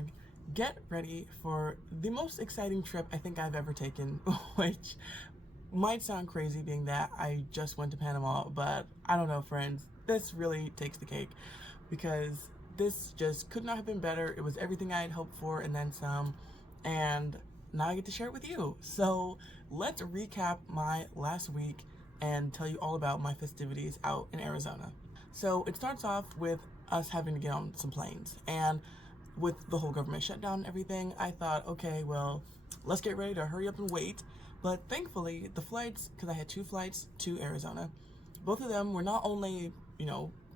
vlog, get ready for the most exciting trip I think I've ever taken, which might sound crazy being that I just went to Panama, but I don't know, friends, this really takes the cake because this just could not have been better. It was everything I had hoped for and then some, and now I get to share it with you. So let's recap my last week and tell you all about my festivities out in Arizona. So it starts off with us having to get on some planes, and with the whole government shutdown and everything, I thought, okay, well, let's get ready to hurry up and wait. But thankfully, the flights, because I had 2 flights to Arizona, both of them were not only,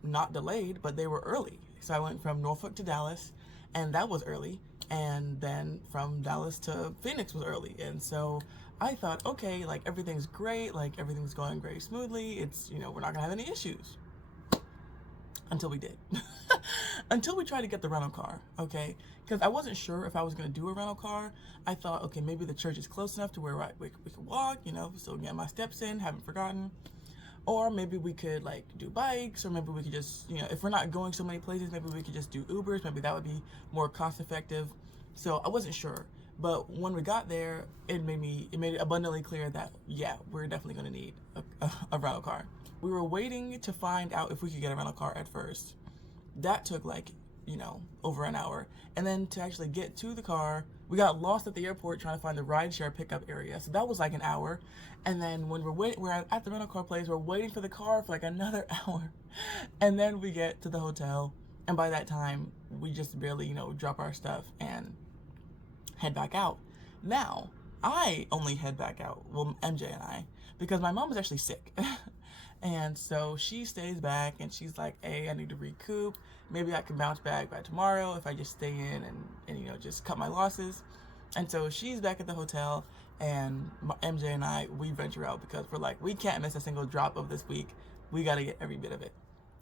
not delayed, but they were early. So I went from Norfolk to Dallas, and that was early. And then from Dallas to Phoenix was early. And so I thought, okay, like everything's great, like everything's going very smoothly. It's, we're not gonna have any issues. Until we did. Until we tried to get the rental car, okay? Because I wasn't sure if I was going to do a rental car. I thought, okay, maybe the church is close enough to where we could walk, so get my steps in, haven't forgotten. Or maybe we could, do bikes, or maybe we could just, if we're not going so many places, maybe we could just do Ubers. Maybe that would be more cost effective. So I wasn't sure. But when we got there, it made it abundantly clear that, yeah, we're definitely going to need a rental car. We were waiting to find out if we could get a rental car at first. That took over an hour. And then to actually get to the car, we got lost at the airport trying to find the rideshare pickup area. So that was an hour. And then when we're at the rental car place, we're waiting for the car for another hour. And then we get to the hotel. And by that time, we just barely, drop our stuff and head back out. Now, I only head back out, well, MJ and I, because my mom was actually sick. And so she stays back and she's like, hey, I need to recoup. Maybe I can bounce back by tomorrow if I just stay in and just cut my losses. And so she's back at the hotel, and MJ and I, we venture out because we're like, we can't miss a single drop of this week. We got to get every bit of it.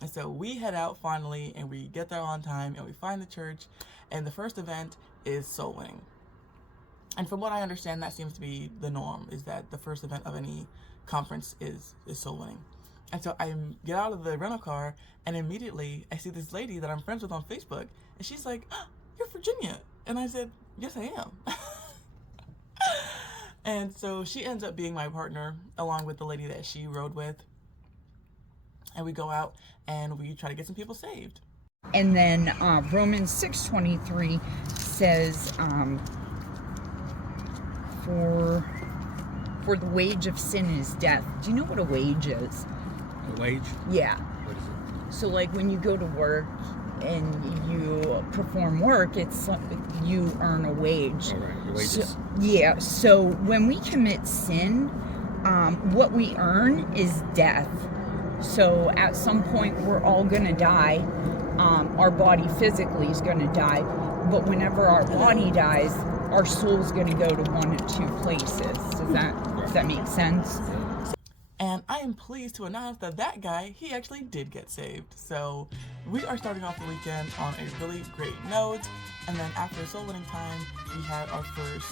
And so we head out finally, and we get there on time, and we find the church, and the first event is soul winning. And from what I understand, that seems to be the norm, is that the first event of any conference is soul winning. And so I get out of the rental car, and immediately I see this lady that I'm friends with on Facebook, and she's like, oh, you're Virginia. And I said, yes, I am. And so she ends up being my partner, along with the lady that she rode with. And we go out, and we try to get some people saved. And then Romans 6:23 says, for the wage of sin is death. Do you know what a wage is? A wage? Yeah. What is it? So when you go to work and you perform work, it's you earn a wage. All right, your wages. So when we commit sin, what we earn is death. So at some point we're all going to die. Our body physically is going to die. But whenever our body dies, our soul's going to go to one of 2 places. Does that make sense? And I am pleased to announce that guy, he actually did get saved. So we are starting off the weekend on a really great note. And then after soul winning time, we had our first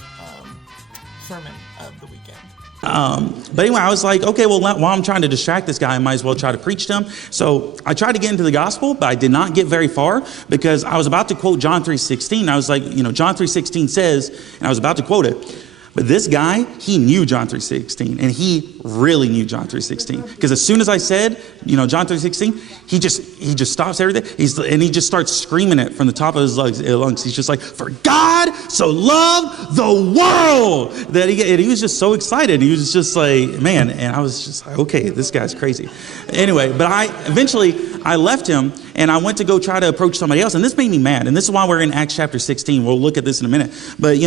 sermon of the weekend. But anyway, I was like, okay, well, while I'm trying to distract this guy, I might as well try to preach to him. So I tried to get into the gospel, but I did not get very far because I was about to quote John 3:16. I was like, John 3:16 says, and I was about to quote it. But this guy, he knew John 3:16, and he really knew John 3:16. Because as soon as I said, John 3:16, he just stops everything. And he just starts screaming it from the top of his lungs. He's just like, for God so loved the world that he was just so excited. He was just like, man, and I was just like, okay, this guy's crazy. Anyway, but I left him, and I went to go try to approach somebody else, and this made me mad. And this is why we're in Acts chapter 16. We'll look at this in a minute. But,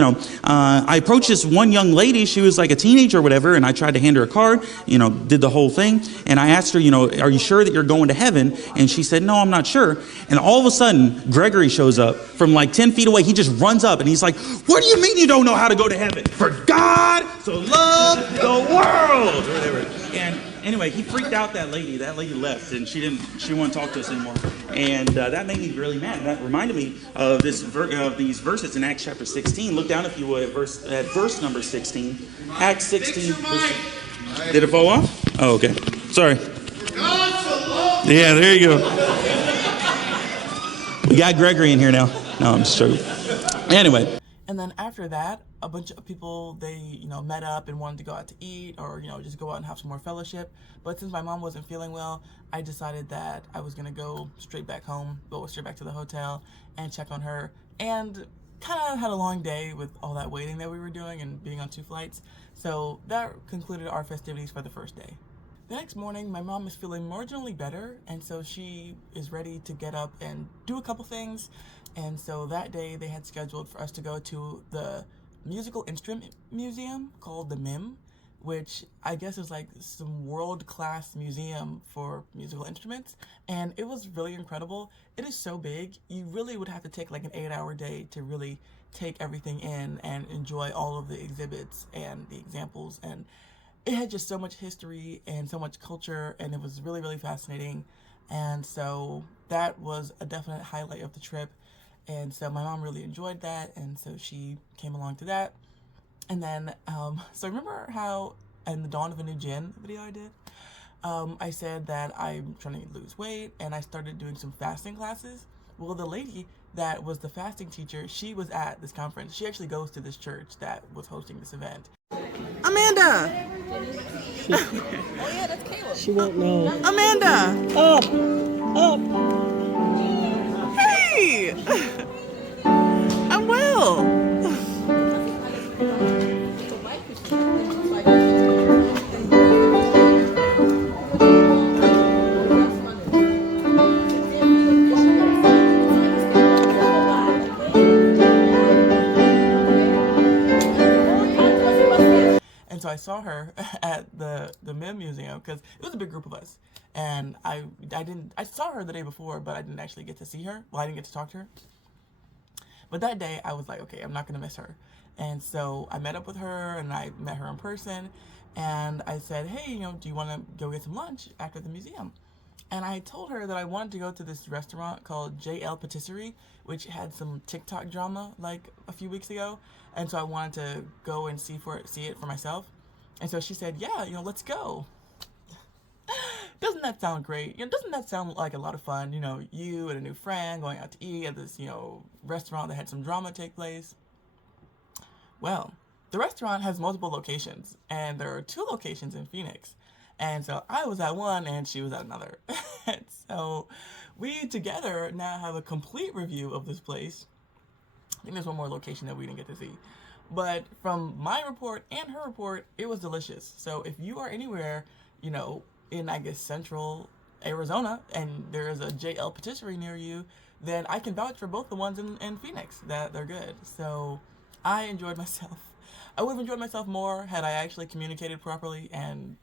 I approached this one young lady. She was like a teenager or whatever, and I tried to hand her a card, did the whole thing. And I asked her, are you sure that you're going to heaven? And she said, no, I'm not sure. And all of a sudden, Gregory shows up from 10 feet away. He just runs up, and he's like, what do you mean you don't know how to go to heaven? For God so loved the world, or whatever. And anyway, he freaked out that lady. That lady left, and she wouldn't talk to us anymore. And that made me really mad. That reminded me of these verses in Acts chapter 16. Look down, if you would, at verse number 16. Acts 16. Did it fall off? Oh, okay. Sorry. Yeah, there you go. We got Gregory in here now. No, I'm just joking. Anyway. And then after that, a bunch of people, they, met up and wanted to go out to eat or, just go out and have some more fellowship. But since my mom wasn't feeling well, I decided that I was going to go straight back home, go straight back to the hotel and check on her. And kind of had a long day with all that waiting that we were doing and being on 2 flights. So that concluded our festivities for the first day. The next morning, my mom is feeling marginally better, and so she is ready to get up and do a couple things. And so that day, they had scheduled for us to go to the Musical Instrument Museum called the MIM, which I guess is like some world-class museum for musical instruments. And it was really incredible. It is so big, you really would have to take like an 8-hour day to really take everything in and enjoy all of the exhibits and the examples. And it had just so much history and so much culture, and it was really, really fascinating. And so that was a definite highlight of the trip. And so my mom really enjoyed that, and so she came along to that. And then, so remember how in the Dawn of a New Gin video I did, I said that I'm trying to lose weight, and I started doing some fasting classes. Well, the lady that was the fasting teacher, she was at this conference. She actually goes to this church that was hosting this event. Amanda! Oh yeah, that's Caleb. She won't know. Amanda! Up! Up! Hey! I'm well! And so I saw her at the MIM museum because it was a big group of us, and I saw her the day before, but I didn't actually get to see her. Well, I didn't get to talk to her. But that day I was like, okay, I'm not gonna miss her. And so I met up with her, and I met her in person, and I said, hey, do you want to go get some lunch after the museum? And I told her that I wanted to go to this restaurant called JL Patisserie, which had some TikTok drama like a few weeks ago. And so I wanted to go and see it for myself. And so she said, yeah, let's go. Doesn't that sound great? Doesn't that sound like a lot of fun? You and a new friend going out to eat at this, restaurant that had some drama take place. Well, the restaurant has multiple locations, and there are 2 locations in Phoenix. And so I was at one and she was at another. And so we together now have a complete review of this place. I think there's one more location that we didn't get to see. But from my report and her report, it was delicious. So if you are anywhere, in, I guess, central Arizona, and there is a JL Patisserie near you, then I can vouch for both the ones in Phoenix that they're good. So I enjoyed myself. I would have enjoyed myself more had I actually communicated properly and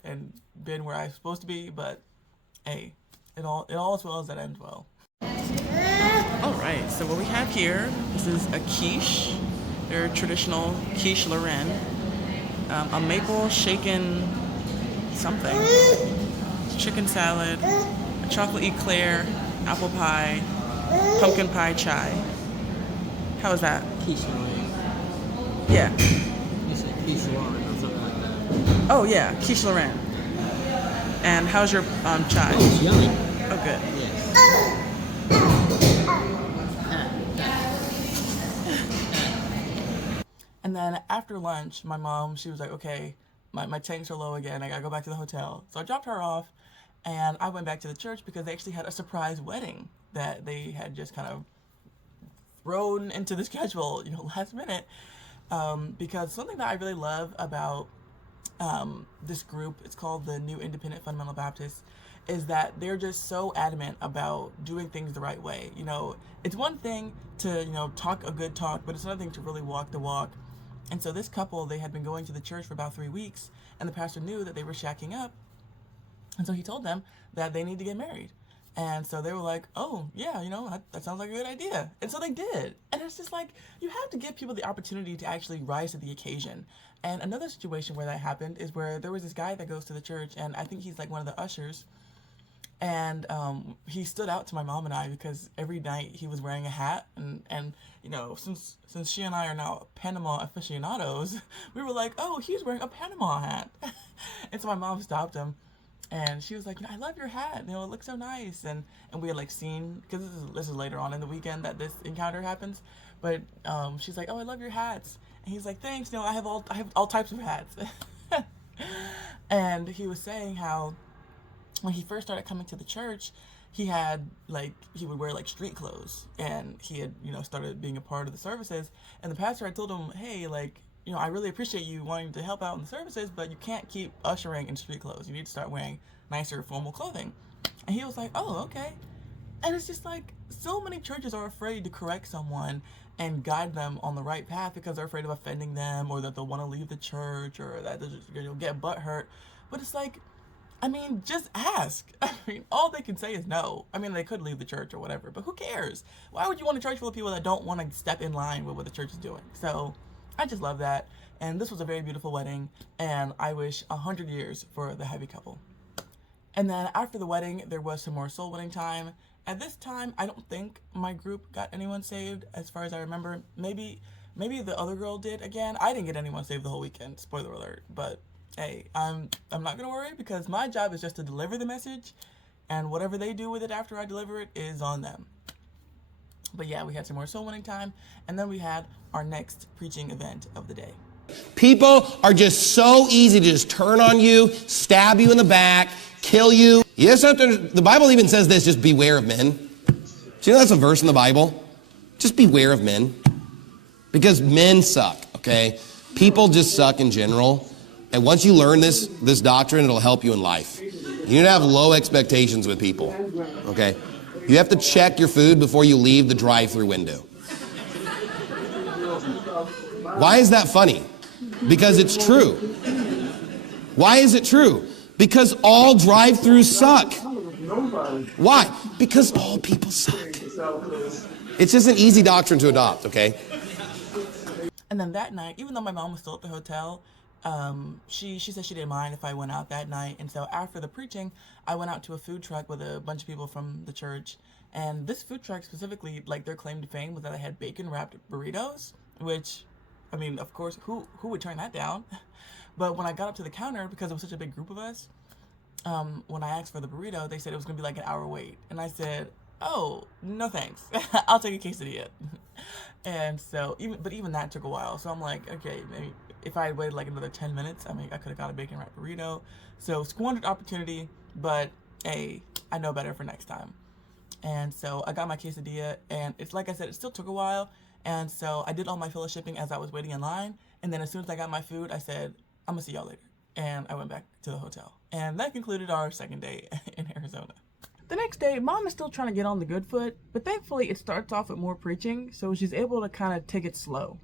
been where I was supposed to be, but hey, it all is well as that ends well. Alright, so what we have here, this is a quiche. They're traditional quiche Lorraine. A maple shaken something. Chicken salad, a chocolate eclair, apple pie, pumpkin pie chai. How is that? Quiche Lorraine. Yeah. You said quiche Lorraine or something like that. Oh yeah, quiche Lorraine. And how's your chai? Oh, it's yummy. Oh good. Yes. And then after lunch, my mom, she was like, okay, my tanks are low again. I gotta go back to the hotel. So I dropped her off, and I went back to the church because they actually had a surprise wedding that they had just kind of thrown into the schedule, last minute. Because something that I really love about this group, it's called the New Independent Fundamental Baptists, is that they're just so adamant about doing things the right way. It's one thing to, talk a good talk, but it's another thing to really walk the walk. And so this couple, they had been going to the church for about 3 weeks, and the pastor knew that they were shacking up. And so he told them that they need to get married. And so they were like, oh, yeah, that sounds like a good idea. And so they did. And it's just like, you have to give people the opportunity to actually rise to the occasion. And another situation where that happened is where there was this guy that goes to the church, and I think he's like one of the ushers. And he stood out to my mom and I because every night he was wearing a hat. And since she and I are now Panama aficionados, we were like, oh, he's wearing a Panama hat. And so my mom stopped him. And she was like, I love your hat. It looks so nice. And we had seen, because this is later on in the weekend that this encounter happens. But she's like, oh, I love your hats. And he's like, thanks. No, I have all types of hats. And he was saying how when he first started coming to the church, he would wear like street clothes, and he had, started being a part of the services. And the pastor had told him, hey, like, I really appreciate you wanting to help out in the services, but you can't keep ushering in street clothes. You need to start wearing nicer formal clothing. And he was like, oh, okay. And it's just like, so many churches are afraid to correct someone and guide them on the right path because they're afraid of offending them, or that they'll want to leave the church, or that they'll get butthurt. But it's like, I mean, just ask. I mean, all they can say is no. I mean, they could leave the church or whatever, but who cares? Why would you want a church full of people that don't want to step in line with what the church is doing? So I just love that. And this was a very beautiful wedding, and I wish 100 years for the happy couple. And then after the wedding, there was some more soul winning time. At this time, I don't think my group got anyone saved, as far as I remember. Maybe the other girl did again. I didn't get anyone saved the whole weekend, spoiler alert. But hey, I'm not gonna worry, because my job is just to deliver the message, and whatever they do with it after I deliver it is on them. But yeah, we had some more soul winning time, and then we had our next preaching event of the day. People are just so easy to just turn on you, stab you in the back, kill you. Yes, the Bible even says this, just beware of men. Do you know that's a verse in the Bible? Just beware of men. Because men suck, okay? People just suck in general. And once you learn this doctrine, it'll help you in life. You need to have low expectations with people, okay? You have to check your food before you leave the drive-through window. Why is that funny? Because it's true. Why is it true? Because all drive-throughs suck. Why? Because all people suck. It's just an easy doctrine to adopt, okay? And then that night, even though my mom was still at the hotel, she said she didn't mind if I went out that night. And so after the preaching, I went out to a food truck with a bunch of people from the church. And this food truck specifically, like, their claim to fame was that I had bacon-wrapped burritos, which, I mean, of course, who would turn that down? But when I got up to the counter, because it was such a big group of us, when I asked for the burrito, they said it was going to be like an hour wait. And I said, oh, no thanks. I'll take a quesadilla. And so, even that took a while. So I'm like, okay, maybe if I had waited like another 10 minutes, I mean, I could have got a bacon wrapped burrito. So squandered opportunity, but hey, I know better for next time. And so I got my quesadilla, and it's like I said, it still took a while. And so I did all my fellowshipping as I was waiting in line. And then as soon as I got my food, I said, I'm gonna see y'all later. And I went back to the hotel. And that concluded our second day in Arizona. The next day, Mom is still trying to get on the good foot, but thankfully it starts off with more preaching, so she's able to kind of take it slow.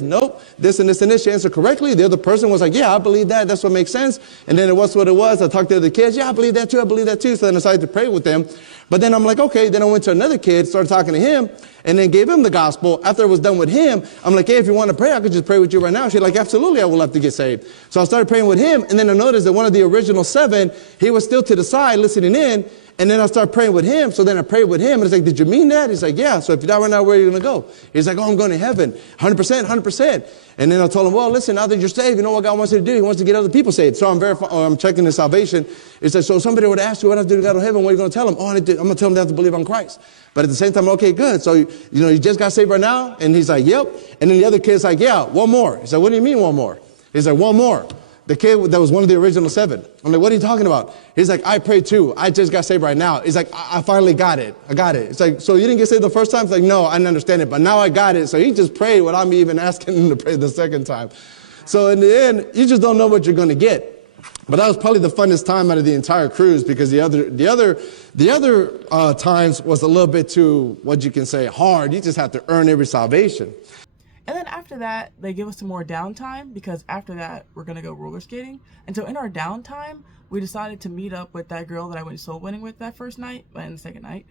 Nope, this and this and this. She answered correctly. The other person was like, yeah, I believe that. That's what makes sense. And then it was what it was. I talked to the kids. Yeah, I believe that too. I believe that too. So then I decided to pray with them. But then I'm like, okay. Then I went to another kid, started talking to him, and then gave him the gospel. After it was done with him, I'm like, hey, if you want to pray, I could just pray with you right now. She's like, absolutely, I would love to get saved. So I started praying with him, and then I noticed that one of the original 7, he was still to the side listening in. And then I started praying with him. So then I prayed with him. And it's like, did you mean that? He's like, yeah. So if you die right now, where are you going to go? He's like, oh, I'm going to heaven. 100%, 100%. And then I told him, well, listen, now that you're saved, you know what God wants you to do? He wants to get other people saved. So I'm checking his salvation. It's like, so if somebody would ask you what I have to do to go to heaven, what are you going to tell them? Oh, I'm going to tell them they have to believe on Christ. But at the same time, okay, good. So, you just got saved right now? And he's like, yep. And then the other kid's like, yeah, one more. He's like, what do you mean one more? He's like, one more. The kid that was one of the original 7. I'm like, what are you talking about? He's like, I prayed too. I just got saved right now. He's like, I finally got it. I got it. It's like, so you didn't get saved the first time? It's like, no, I didn't understand it, but now I got it. So he just prayed without me even asking him to pray the second time. So in the end, you just don't know what you're going to get. But that was probably the funnest time out of the entire cruise, because the other times was a little bit too, what you can say, hard. You just have to earn every salvation. And then after that, they give us some more downtime, because after that, we're going to go roller skating. And so in our downtime, we decided to meet up with that girl that I went soul winning with that first night and the second night.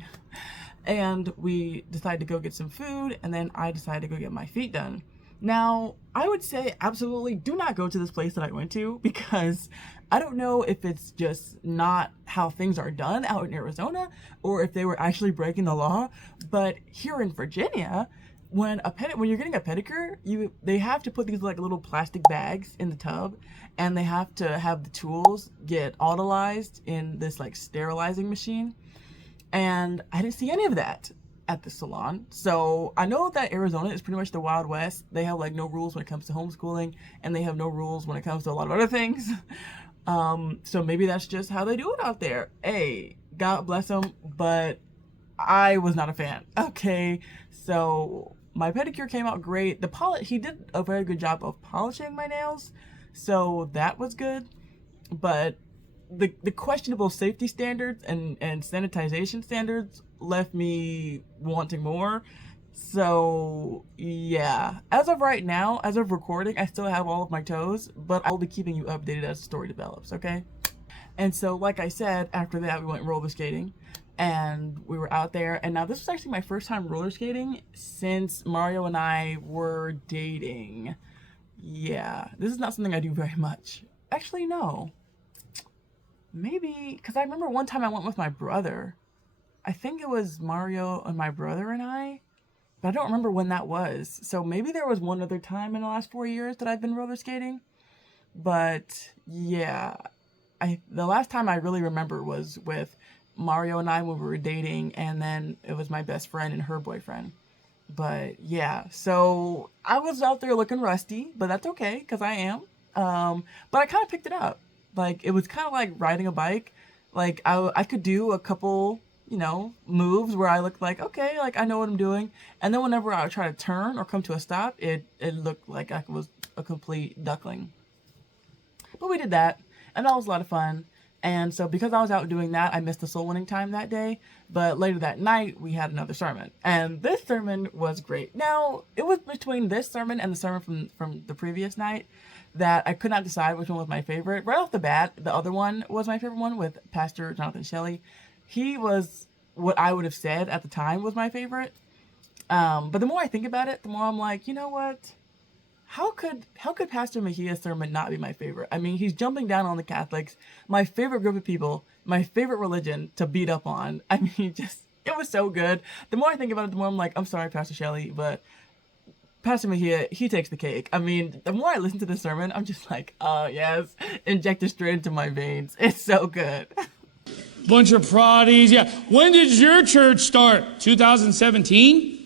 And we decided to go get some food, and then I decided to go get my feet done. Now, I would say absolutely do not go to this place that I went to, because I don't know if it's just not how things are done out in Arizona, or if they were actually breaking the law. But here in Virginia, when you're getting a pedicure, they have to put these like little plastic bags in the tub, and they have to have the tools get autolyzed in this like sterilizing machine. And I didn't see any of that. at the salon. So I know that Arizona is pretty much the Wild West. They have like no rules when it comes to homeschooling, and they have no rules when it comes to a lot of other things. So maybe that's just how they do it out there. Hey, God bless them, but I was not a fan. Okay, so my pedicure came out great. He did a very good job of polishing my nails, so that was good. But the questionable safety standards and sanitization standards left me wanting more. So yeah, as of right now, as of recording, I still have all of my toes, but I'll be keeping you updated as the story develops, okay? And so, like I said, after that we went roller skating, and we were out there. And now this was actually my first time roller skating since Mario and I were dating. Yeah, this is not something I do very much. Actually, no. Maybe, because I remember one time I went with my brother. I think it was Mario and my brother and I, but I don't remember when that was. So maybe there was one other time in the last 4 years that I've been roller skating. But yeah, the last time I really remember was with Mario and I when we were dating, and then it was my best friend and her boyfriend. But yeah, so I was out there looking rusty, but that's okay, because I am. But I kind of picked it up. Like, it was kind of like riding a bike. Like, I could do a couple, moves where I looked like, okay, like, I know what I'm doing. And then whenever I would try to turn or come to a stop, it looked like I was a complete duckling. But we did that, and that was a lot of fun. And so because I was out doing that, I missed the soul winning time that day. But later that night, we had another sermon. And this sermon was great. Now, it was between this sermon and the sermon from the previous night that I could not decide which one was my favorite. Right off the bat, the other one was my favorite one with Pastor Jonathan Shelley. He was what I would have said at the time was my favorite. But the more I think about it, the more I'm like, you know what? How could Pastor Mejia's sermon not be my favorite? I mean, he's jumping down on the Catholics, my favorite group of people, my favorite religion to beat up on. I mean, it was so good. The more I think about it, the more I'm like, I'm sorry, Pastor Shelley, but Pastor Mejia, he takes the cake. I mean, the more I listen to the sermon, I'm just like, oh, yes, inject it straight into my veins. It's so good. Bunch of proddies, yeah. When did your church start? 2017?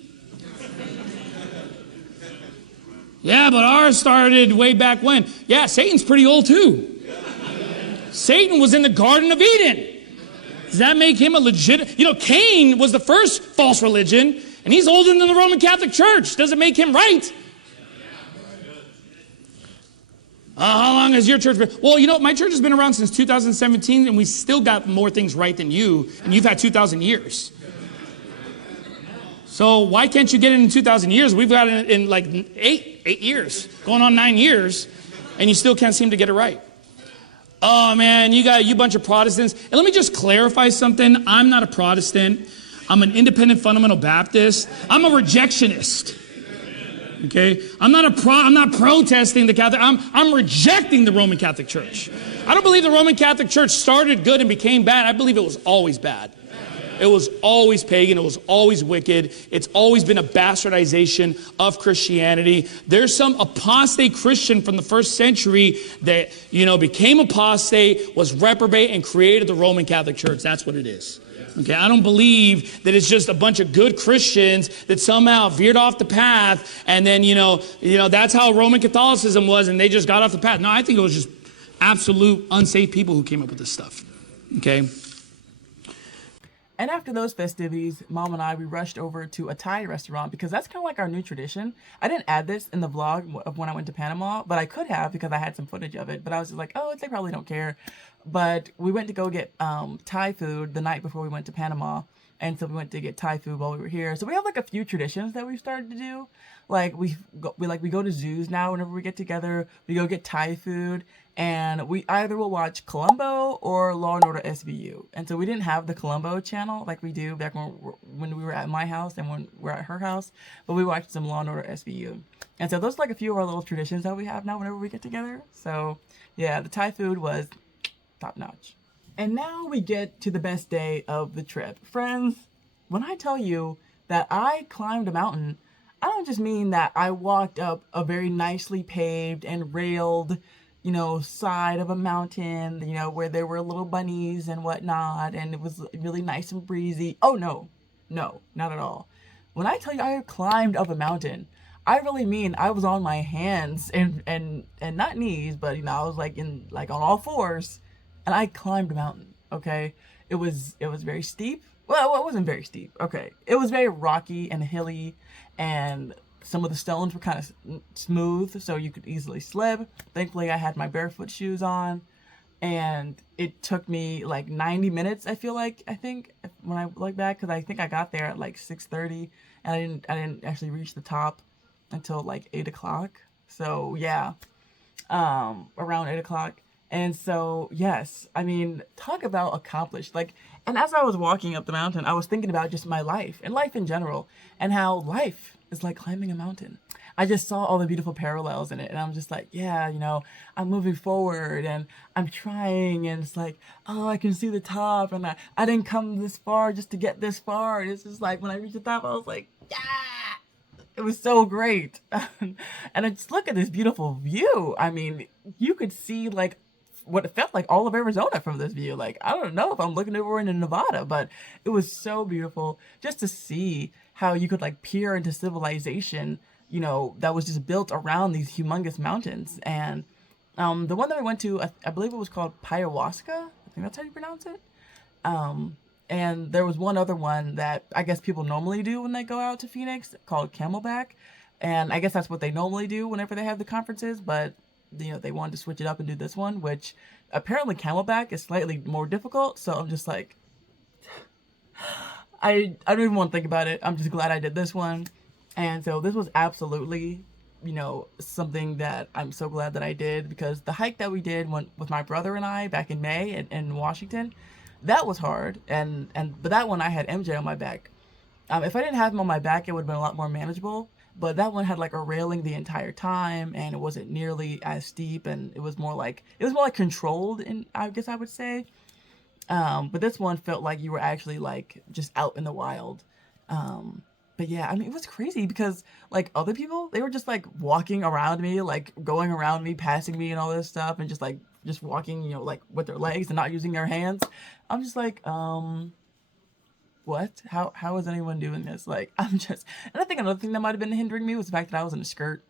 Yeah, but ours started way back when. Yeah, Satan's pretty old too. Satan was in the Garden of Eden. Does that make him a legit? Cain was the first false religion, and he's older than the Roman Catholic Church. Does it make him right? How long has your church been? Well, my church has been around since 2017, and we still got more things right than you, and you've had 2,000 years. So why can't you get it in 2,000 years? We've got it in like 8 years, going on 9 years, and you still can't seem to get it right. Oh, man, you bunch of Protestants. And let me just clarify something. I'm not a Protestant. I'm an independent fundamental Baptist. I'm a rejectionist. Okay? I'm not protesting the Catholic. I'm rejecting the Roman Catholic Church. I don't believe the Roman Catholic Church started good and became bad. I believe it was always bad. It was always pagan. It was always wicked. It's always been a bastardization of Christianity. There's some apostate Christian from the first century that, became apostate, was reprobate, and created the Roman Catholic Church. That's what it is. Okay, I don't believe that it's just a bunch of good Christians that somehow veered off the path, and then, that's how Roman Catholicism was, and they just got off the path. No, I think it was just absolute unsafe people who came up with this stuff. Okay? And after those festivities, Mom and I, we rushed over to a Thai restaurant because that's kind of like our new tradition. I didn't add this in the vlog of when I went to Panama, but I could have because I had some footage of it. But I was just like, oh, they probably don't care. But we went to go get Thai food the night before we went to Panama. And so we went to get Thai food while we were here. So we have like a few traditions that we've started to do. Like we go to zoos now whenever we get together. We go get Thai food. And we either will watch Columbo or Law & Order SVU. And so we didn't have the Columbo channel like we do back when we were at my house and when we're at her house. But we watched some Law & Order SVU. And so those are like a few of our little traditions that we have now whenever we get together. So yeah, the Thai food was top notch. And now we get to the best day of the trip. Friends, when I tell you that I climbed a mountain, I don't just mean that I walked up a very nicely paved and railed side of a mountain, where there were little bunnies and whatnot, and it was really nice and breezy. Oh no, No, not at all. When I tell you I climbed up a mountain, I really mean I was on my hands and not knees, but I was like on all fours, and I climbed a mountain. Okay, it was very steep. Well, it wasn't very steep. Okay, it was very rocky and hilly, and some of the stones were kind of smooth, so you could easily slip. Thankfully, I had my barefoot shoes on, and it took me like 90 minutes. I think when I look back, because I think I got there at like 6:30, and I didn't actually reach the top until like 8 o'clock. So yeah, around 8 o'clock. And so, yes, I mean, talk about accomplished. And as I was walking up the mountain, I was thinking about just my life and life in general, and how life is like climbing a mountain. I just saw all the beautiful parallels in it, and I'm just like, yeah, I'm moving forward, and I'm trying, and it's like, oh, I can see the top, and I didn't come this far just to get this far. And it's just like, when I reached the top, I was like, yeah! It was so great. And I just look at this beautiful view. I mean, you could see like what it felt like all of Arizona from this view. Like, I don't know if I'm looking over into Nevada, but it was so beautiful just to see how you could like peer into civilization, that was just built around these humongous mountains. And the one that I went to, I believe it was called Ayahuasca. I think that's how you pronounce it. And there was one other one that I guess people normally do when they go out to Phoenix called Camelback. And I guess that's what they normally do whenever they have the conferences, but they wanted to switch it up and do this one, which apparently Camelback is slightly more difficult. So I'm just like, I don't even want to think about it. I'm just glad I did this one. And so this was absolutely, something that I'm so glad that I did, because the hike that we did with my brother and I back in May in Washington, that was hard. But that one I had MJ on my back. If I didn't have him on my back, it would have been a lot more manageable. But that one had like a railing the entire time, and it wasn't nearly as steep, and it was more like controlled, I guess I would say. But this one felt like you were actually like just out in the wild. But yeah, I mean, it was crazy because like other people, they were just like walking around me, like going around me, passing me and all this stuff, and just walking, like with their legs and not using their hands. I'm just like, what? How is anyone doing this? Like, and I think another thing that might have been hindering me was the fact that I was in a skirt.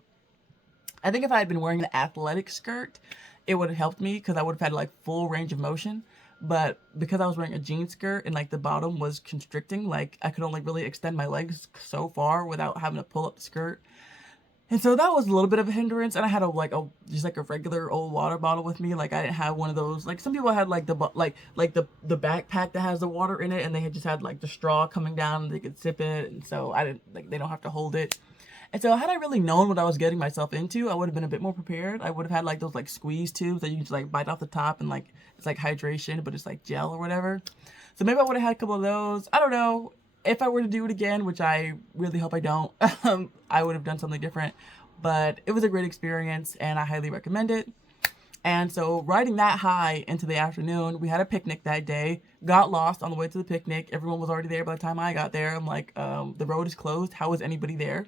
I think if I had been wearing an athletic skirt, it would have helped me because I would have had like full range of motion. But because I was wearing a jean skirt and like the bottom was constricting, like I could only really extend my legs so far without having to pull up the skirt. And so that was a little bit of a hindrance. And I had just a regular old water bottle with me. Like I didn't have one of those. Like some people had like the backpack that has the water in it, and they had just had like the straw coming down and they could sip it. And so I didn't they don't have to hold it. And so had I really known what I was getting myself into, I would have been a bit more prepared. I would have had like those like squeeze tubes that you can just like bite off the top, and like it's like hydration, but it's like gel or whatever. So maybe I would have had a couple of those. I don't know. If I were to do it again, which I really hope I don't, I would have done something different. But it was a great experience, and I highly recommend it. And so riding that high into the afternoon, we had a picnic that day, got lost on the way to the picnic. Everyone was already there by the time I got there. I'm like, the road is closed. How is anybody there?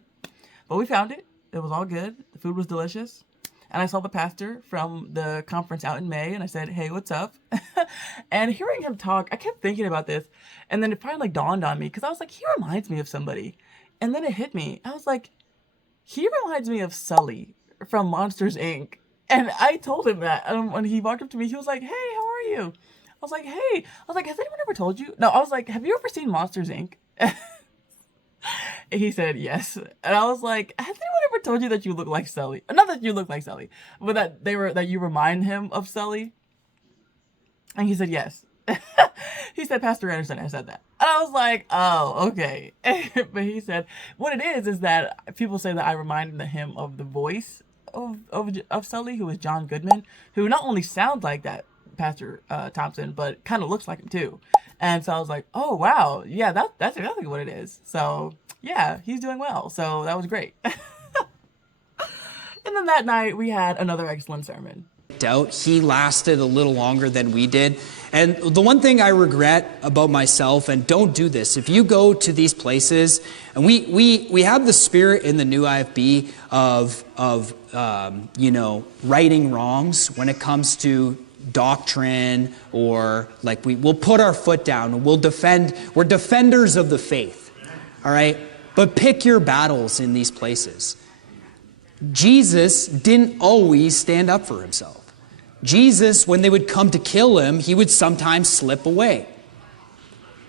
But we found it. It was all good. The food was delicious. And I saw the pastor from the conference out in May, and I said, hey, what's up? And hearing him talk, I kept thinking about this. And then it finally dawned on me, because I was like, he reminds me of somebody. And then it hit me. I was like, he reminds me of Sully from Monsters, Inc. And I told him that. And when he walked up to me, he was like, hey, how are you? I was like, hey. I was like, has anyone ever told you? No, I was like, have you ever seen Monsters, Inc.? He said yes. And I was like, has anyone ever told you that you look like Sully? Not that you look like Sully, but that you remind him of Sully. And he said yes. He said, Pastor Anderson, I said that. And I was like, oh, okay. But he said, what it is that people say that I remind him of the voice of Sully, who is John Goodman, who not only sounds like that Pastor Thompson, but kind of looks like him too. And so I was like, oh, wow. Yeah, that's exactly what it is. So, yeah, he's doing well. So that was great. And then that night, we had another excellent sermon. Doubt he lasted a little longer than we did. And the one thing I regret about myself, and don't do this, if you go to these places, and we have the spirit in the new IFB of righting wrongs when it comes to doctrine, or like we'll put our foot down and we're defenders of the faith. All right? But pick your battles in these places. Jesus didn't always stand up for himself. Jesus, when they would come to kill him, he would sometimes slip away.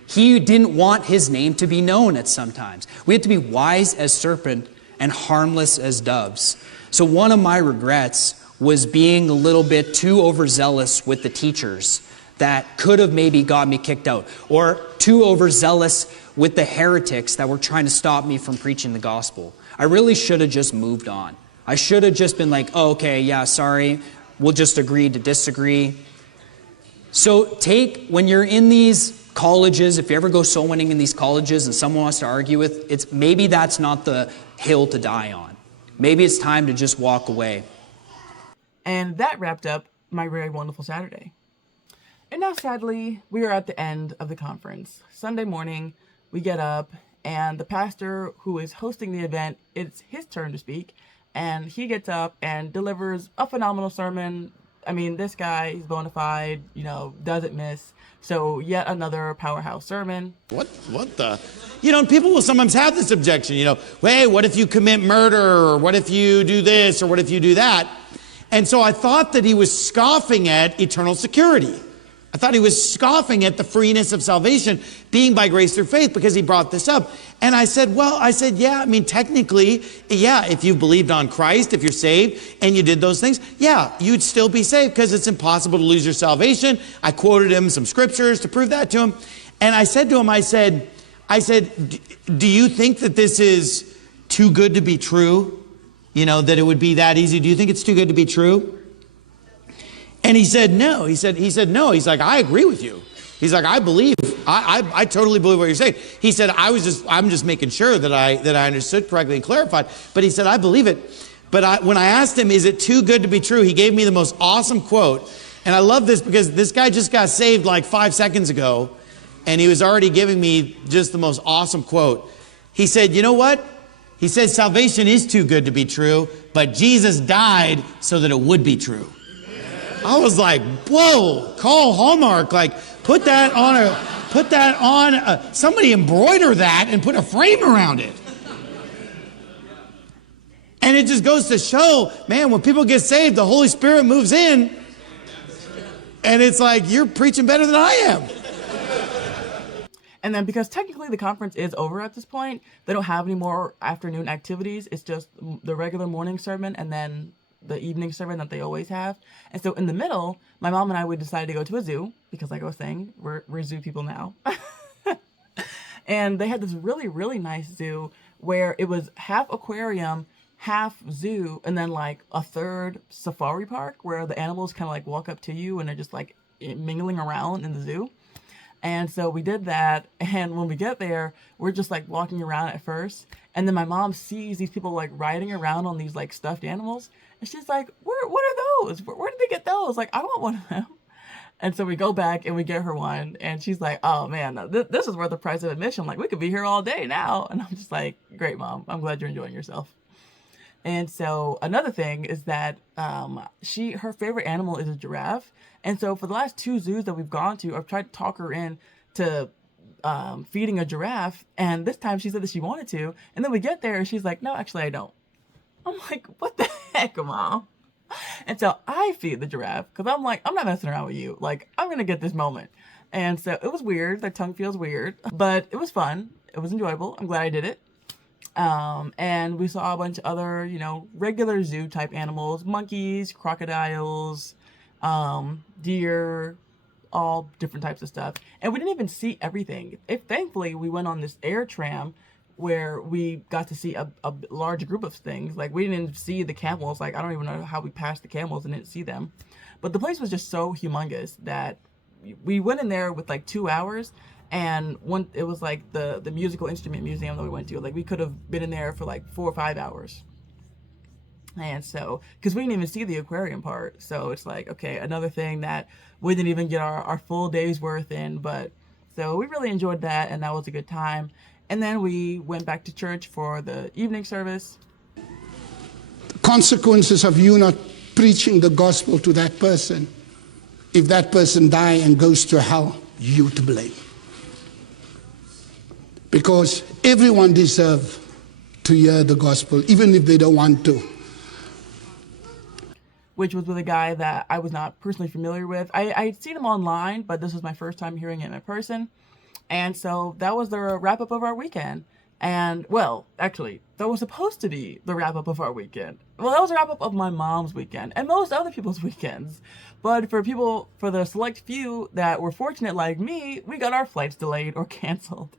He didn't want his name to be known at some times. We have to be wise as serpent and harmless as doves. So one of my regrets was being a little bit too overzealous with the teachers that could have maybe got me kicked out, or too overzealous with the heretics that were trying to stop me from preaching the gospel. I really should have just moved on. I should have just been like, oh, okay, yeah, sorry, we'll just agree to disagree. So when you're in these colleges, if you ever go soul winning in these colleges and someone wants to argue with, maybe that's not the hill to die on. Maybe it's time to just walk away. And that wrapped up my very wonderful Saturday. And now, sadly, we are at the end of the conference. Sunday morning, we get up, and the pastor who is hosting the event, it's his turn to speak, and he gets up and delivers a phenomenal sermon. I mean, this guy, he's bona fide, doesn't miss. So yet another powerhouse sermon. What the? And people will sometimes have this objection, hey, what if you commit murder, or what if you do this, or what if you do that? And so I thought that he was scoffing at eternal security. I thought he was scoffing at the freeness of salvation being by grace through faith, because he brought this up. And I said, yeah, technically, yeah, if you believed on Christ, if you're saved and you did those things, yeah, you'd still be saved, because it's impossible to lose your salvation. I quoted him some scriptures to prove that to him. And I said to him, I said, do you think that this is too good to be true? That it would be that easy. Do you think it's too good to be true? And he said, no. He said, no. He's like, I agree with you. He's like, I believe. I totally believe what you're saying. He said, I'm just making sure that I understood correctly and clarified. But he said, I believe it. But when I asked him, is it too good to be true? He gave me the most awesome quote. And I love this because this guy just got saved like 5 seconds ago. And he was already giving me just the most awesome quote. He said, you know what? He said, salvation is too good to be true, but Jesus died so that it would be true. I was like, whoa, call Hallmark, put that on somebody embroider that and put a frame around it. And it just goes to show, man, when people get saved, the Holy Spirit moves in, and it's like, you're preaching better than I am. And then because technically the conference is over at this point, they don't have any more afternoon activities. It's just the regular morning sermon and then the evening sermon that they always have. And so in the middle, my mom and I would decide to go to a zoo, because like I was saying, we're zoo people now. And they had this really, really nice zoo where it was half aquarium, half zoo, and then like a third safari park where the animals kind of walk up to you and they're just mingling around in the zoo. And so we did that, and when we get there, we're just walking around at first, and then my mom sees these people riding around on these stuffed animals, and she's like, what are those? Where did they get those? I want one of them. And so we go back and we get her one, and she's like, oh man, this is worth the price of admission. We could be here all day now. And I'm just like, great, Mom, I'm glad you're enjoying yourself. And so another thing is that her favorite animal is a giraffe. And so for the last 2 zoos that we've gone to, I've tried to talk her in to feeding a giraffe. And this time she said that she wanted to. And then we get there and she's like, no, actually I don't. I'm like, what the heck, Mom? And so I feed the giraffe because I'm like, I'm not messing around with you. I'm going to get this moment. And so it was weird. Their tongue feels weird, but it was fun. It was enjoyable. I'm glad I did it. And we saw a bunch of other, regular zoo type animals, monkeys, crocodiles, deer, all different types of stuff. And we didn't even see everything. Thankfully, we went on this air tram where we got to see a large group of things. We didn't even see the camels. I don't even know how we passed the camels and didn't see them. But the place was just so humongous that we went in there with 2 hours. And it was the musical instrument museum that we went to. We could have been in there for 4 or 5 hours. And so, because we didn't even see the aquarium part. So it's okay, another thing that we didn't even get our full day's worth in. But so we really enjoyed that, and that was a good time. And then we went back to church for the evening service. Consequences of you not preaching the gospel to that person if that person dies and goes to hell, you to blame. Because everyone deserves to hear the gospel, even if they don't want to. Which was with a guy that I was not personally familiar with. I'd seen him online, but this was my first time hearing him in person. And so that was the wrap-up of our weekend. And, well, actually, that was supposed to be the wrap-up of our weekend. Well, that was the wrap-up of my mom's weekend and most other people's weekends. But for the select few that were fortunate like me, we got our flights delayed or canceled.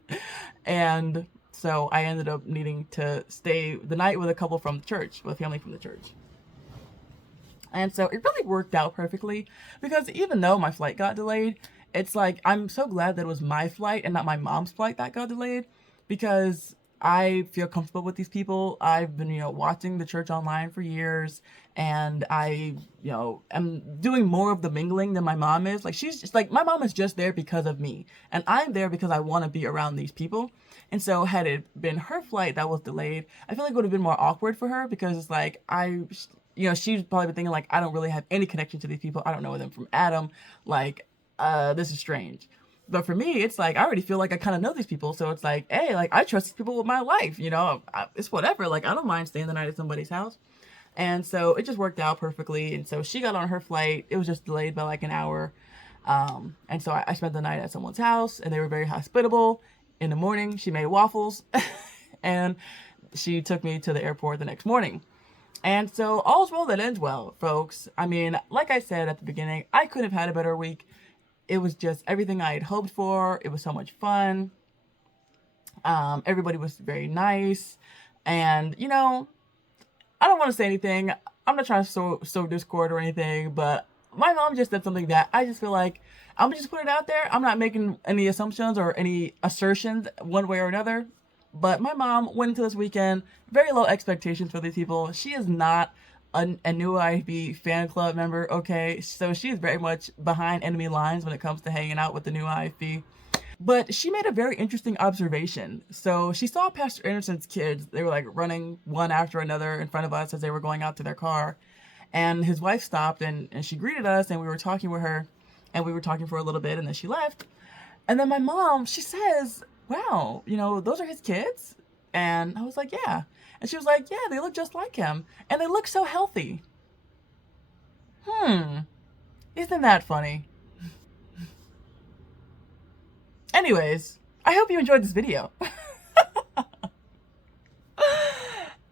And so I ended up needing to stay the night with a couple from the church, with family from the church. And so it really worked out perfectly, because even though my flight got delayed, it's like, I'm so glad that it was my flight and not my mom's flight that got delayed, because I feel comfortable with these people. I've been, watching the church online for years, and I, am doing more of the mingling than my mom is. Like, she's just like, my mom is just there because of me, and I'm there because I want to be around these people. And so had it been her flight that was delayed, I feel like it would have been more awkward for her, because it's like, she's probably been thinking, like, I don't really have any connection to these people. I don't know them from Adam. Like, this is strange. But for me, it's like, I already feel like I kind of know these people. So it's like, hey, like, I trust these people with my life, it's whatever. Like, I don't mind staying the night at somebody's house. And so it just worked out perfectly. And so she got on her flight. It was just delayed by like an hour. And so I spent the night at someone's house, and they were very hospitable. In the morning, she made waffles and she took me to the airport the next morning. And so all's well that ends well, folks. I mean, like I said at the beginning, I couldn't have had a better week. It was just everything I had hoped for. It was so much fun. Everybody was very nice. And, I don't want to say anything. I'm not trying to sow discord or anything, but my mom just said something that I just feel like I'm just putting it out there. I'm not making any assumptions or any assertions one way or another. But my mom went into this weekend very low expectations for these people. She is not a new IFB fan club member, okay? So she's very much behind enemy lines when it comes to hanging out with the new IFB. But she made a very interesting observation. So she saw Pastor Anderson's kids. They were like running one after another in front of us as they were going out to their car. And his wife stopped and she greeted us, and we were talking with her, and we were talking for a little bit, and then she left. And then my mom, she says, wow, those are his kids? And I was like, yeah. And she was like, yeah, they look just like him. And they look so healthy. Isn't that funny? Anyways, I hope you enjoyed this video.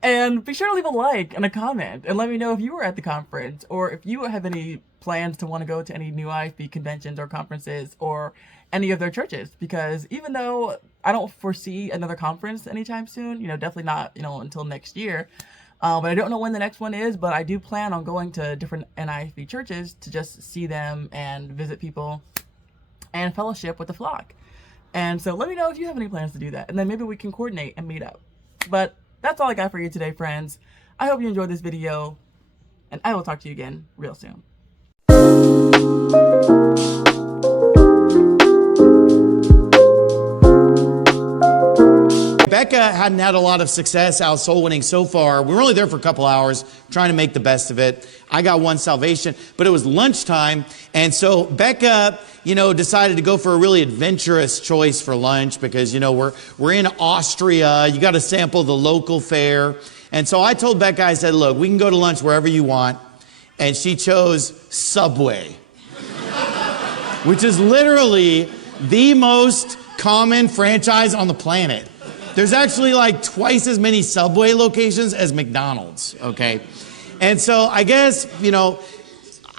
And be sure to leave a like and a comment and let me know if you were at the conference, or if you have any plans to want to go to any new IFB conventions or conferences or any of their churches. Because even though I don't foresee another conference anytime soon, definitely not, until next year. But I don't know when the next one is, but I do plan on going to different NIFB churches to just see them and visit people and fellowship with the flock. And so let me know if you have any plans to do that, and then maybe we can coordinate and meet up. But that's all I got for you today, friends. I hope you enjoyed this video, and I will talk to you again real soon. Becca hadn't had a lot of success out soul winning so far. We were only there for a couple hours trying to make the best of it. I got one salvation, but it was lunchtime. And so Becca, decided to go for a really adventurous choice for lunch because, we're in Austria. You got to sample the local fare. And so I told Becca, I said, look, we can go to lunch wherever you want. And she chose Subway, which is literally the most common franchise on the planet. There's actually like twice as many Subway locations as McDonald's, okay? And so I guess,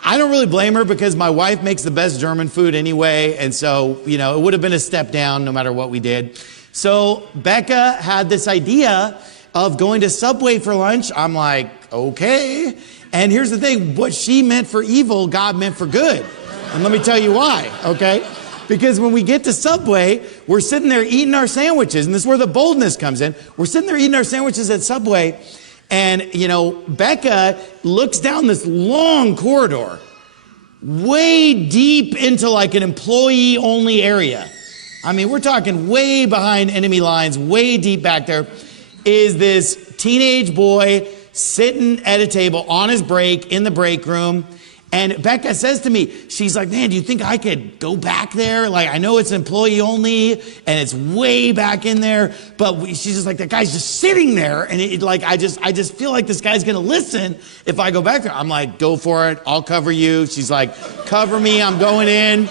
I don't really blame her because my wife makes the best German food anyway. And so, it would have been a step down no matter what we did. So Becca had this idea of going to Subway for lunch. I'm like, okay. And here's the thing, what she meant for evil, God meant for good. And let me tell you why, okay? Because when we get to Subway, we're sitting there eating our sandwiches. And this is where the boldness comes in. We're sitting there eating our sandwiches at Subway. And, Becca looks down this long corridor, way deep into like an employee-only area. I mean, we're talking way behind enemy lines, way deep back there, is this teenage boy sitting at a table on his break in the break room. And Becca says to me, she's like, man, do you think I could go back there? Like, I know it's employee only and it's way back in there, but she's just like, that guy's just sitting there. And I just feel like this guy's going to listen if I go back there. I'm like, go for it. I'll cover you. She's like, cover me. I'm going in.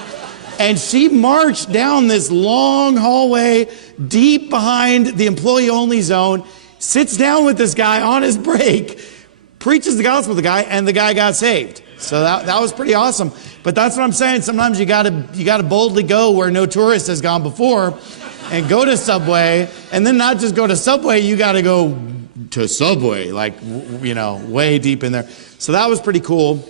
And she marched down this long hallway deep behind the employee only zone, sits down with this guy on his break, preaches the gospel to the guy, and the guy got saved. So that was pretty awesome. But that's what I'm saying. Sometimes you gotta boldly go where no tourist has gone before and go to Subway. And then not just go to Subway, you gotta go to Subway, like, way deep in there. So that was pretty cool.